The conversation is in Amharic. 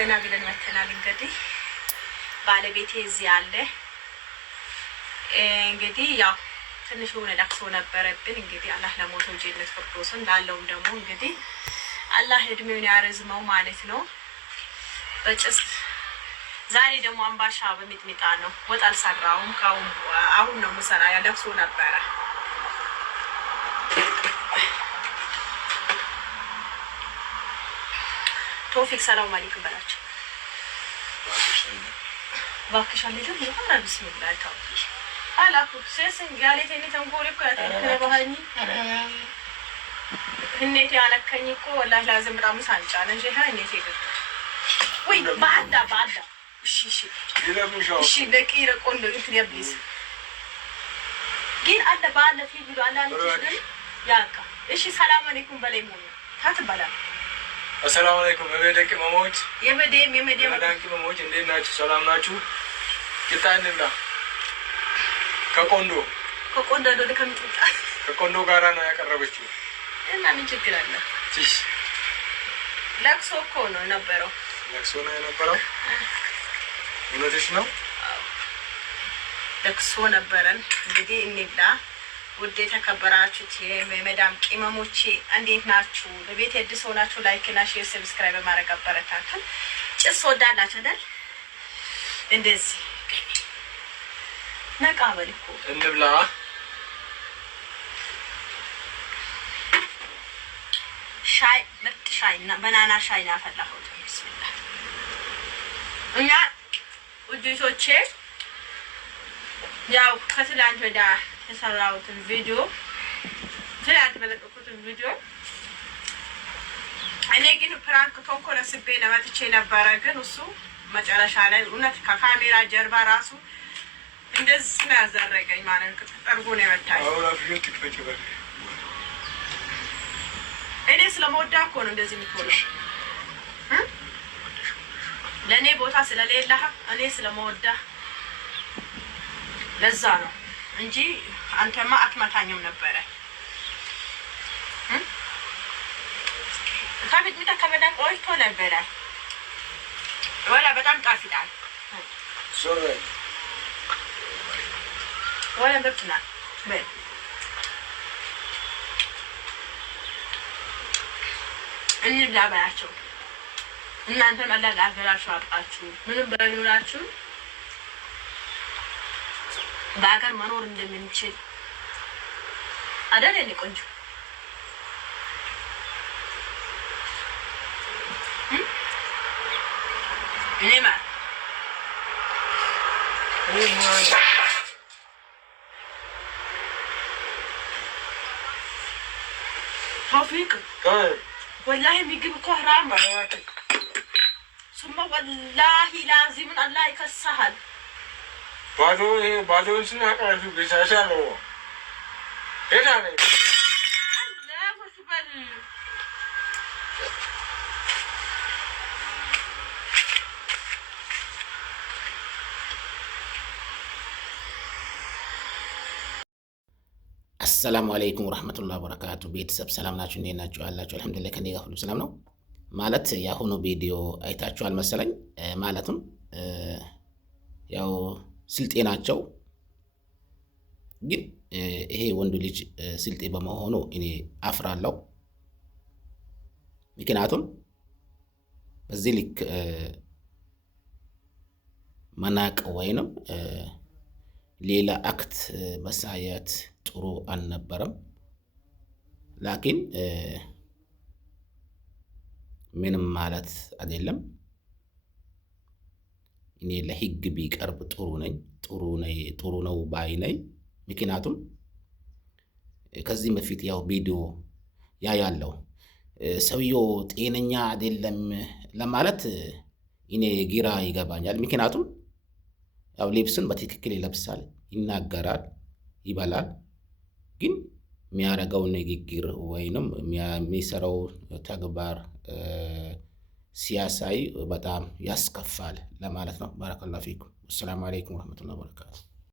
ዘና ብለን መተናል። እንግዲህ ባለቤቴ እዚህ አለ። እንግዲህ ያው ትንሽ ሆነ ለቅሶ ነበረብን። እንግዲህ አላህ ለሞተው ጀነት ፍርዶስን ላለውም ደግሞ እንግዲህ አላህ እድሜውን ያረዝመው ማለት ነው። በጭስ ዛሬ ደግሞ አምባሻ በሚጥሚጣ ነው። ወጥ አልሰራውም። አሁን ነው ምሰራ። ያ ለቅሶ ነበረ። ቶፊክ ሰላም አለይኩም በላቸው። ባክሻል ልጅ ነው ቢስሚላህ ታውቂ አላኩ ሰስን ጋሌቴኒ ተንኮል እኮ ያተከባሃኒ እኔቴ አለከኝ እኮ ወላሂ ላዝም በጣም ሳንጫነ እንጂ እኔቴ ግን ወይ ባዳ እሺ ለቂረ ቆንጆ እንትን ያብሊስ ግን አለ ባለ ፊት አለ ልጅ ያካ እሺ ሰላም አለይኩም በላይ ሞኝ ታትባላ አሰላሙ አለይኩም በበደቂ ማሞች የመደም በዳንቂ ማሞች እንዴት ናችሁ? ሰላም ናችሁ? ቂጣንላ ከቆንዶ ወደ ከምጥጣ ከቆንዶ ጋራ ነው ያቀረበችው እና ምን ችግር አለ? እሺ ለቅሶ እኮ ነው የነበረው። ለቅሶ ነው የነበረው። እውነትሽ ነው። ለቅሶ ነበረን። እንግዲህ እንብላ። ውድ የተከበራችሁት የመዳም ቅመሞቼ እንዴት ናችሁ? ለቤት አዲስ ሆናችሁ ላይክ እና ሼር ሰብስክራይብ በማድረግ አበረታቱን። ጭስ ወዳላችሁ አይደል? እንደዚህ ነቃ በል እኮ እንብላ። ሻይ ምርጥ ሻይ እና ባናና ሻይ ነው ያፈላሁት። ቢስሚላህ እኛ ውጆቼ ያው ከትላንት ወዲያ የሰራሁትን ቪዲዮ ትላንት በለቀኩትን ቪዲዮ እኔ ግን ፕራንክ ተንኮል አስቤ ለመጥቼ ነበረ። ግን እሱ መጨረሻ ላይ እውነት ከካሜራ ጀርባ ራሱ እንደዚህ ነው ያዘረገኝ ማለት ነው። ተጠርጎ ነው የመታኝ። እኔ ስለመወዳ እኮ ነው እንደዚህ የምትሆነው። ለእኔ ቦታ ስለሌለህ እኔ ስለመወዳ ለዛ ነው እንጂ አንተማ አትመታኝም ነበረ። ከሚጥሚጣ ከበዳን ቆይቶ ነበረ። ወላ በጣም ጣፍጣል። ወላ በጥና በል እንብላ በላቸው። እናንተ መላጋ አገራችሁ አጣችሁ ምንም ባይኖራችሁ በአገር መኖር እንደምንችል አይደል? እኔ ቆንጆ እኔ ማለት توفيق والله የሚግብ እኮ حرام ثم والله لازم الله ይከሳሃል። ባዶን ስናቀርቱ ቢሳሳ ነው ሄዳኔ አሰላሙ አለይኩም ወራህመቱላሂ ወበረካቱ። ቤተሰብ ሰላም ናችሁ? እንዴት ናችሁ? አላችሁ? አልሐምዱሊላህ ከኔ ጋር ሁሉ ሰላም ነው። ማለት ያሁኑ ቪዲዮ አይታችኋል መሰለኝ። ማለትም ያው ስልጤ ናቸው፣ ግን ይሄ ወንዱ ልጅ ስልጤ በመሆኑ እኔ አፍራለሁ። ምክንያቱም በዚህ ልክ መናቅ ወይንም ሌላ አክት መሳየት ጥሩ አልነበረም። ላኪን ምንም ማለት አይደለም። እኔ ለህግ ቢቀርብ ጥሩ ነው ባይ ነኝ። ምክንያቱም ከዚህ በፊት ያው ቪዲዮ ያለው ሰውየው ጤነኛ አይደለም ለማለት እኔ ግራ ይገባኛል። ምክንያቱም ያው ልብስን በትክክል ይለብሳል፣ ይናገራል፣ ይበላል። ግን የሚያደርገው ንግግር ወይንም የሚሰራው ተግባር ሲያሳይ በጣም ያስከፋል ለማለት ነው። ባረከላሁ ፊኩም። አሰላሙ አለይኩም ወራህመቱላሂ ወበረካቱ።